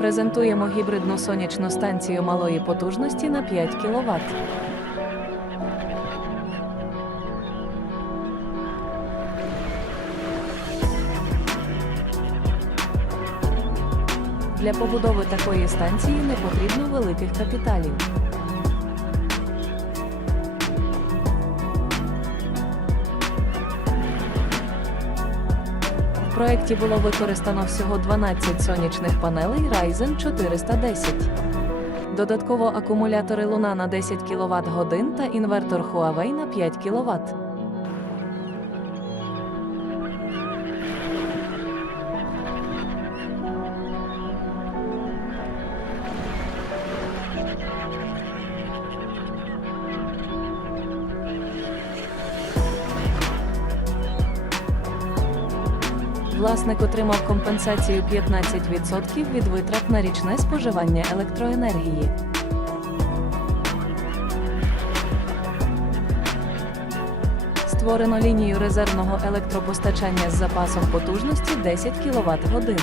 Презентуємо гібридну сонячну станцію малої потужності на 5 кВт. Для побудови такої станції не потрібно великих капіталів. В проєкті було використано всього 12 сонячних панелей Ryzen 410. Додатково акумулятори Luna на 10 кВт-годин та інвертор Huawei на 5 кВт. Власник отримав компенсацію 15% від витрат на річне споживання електроенергії. Створено лінію резервного електропостачання з запасом потужності 10 кВт-годин.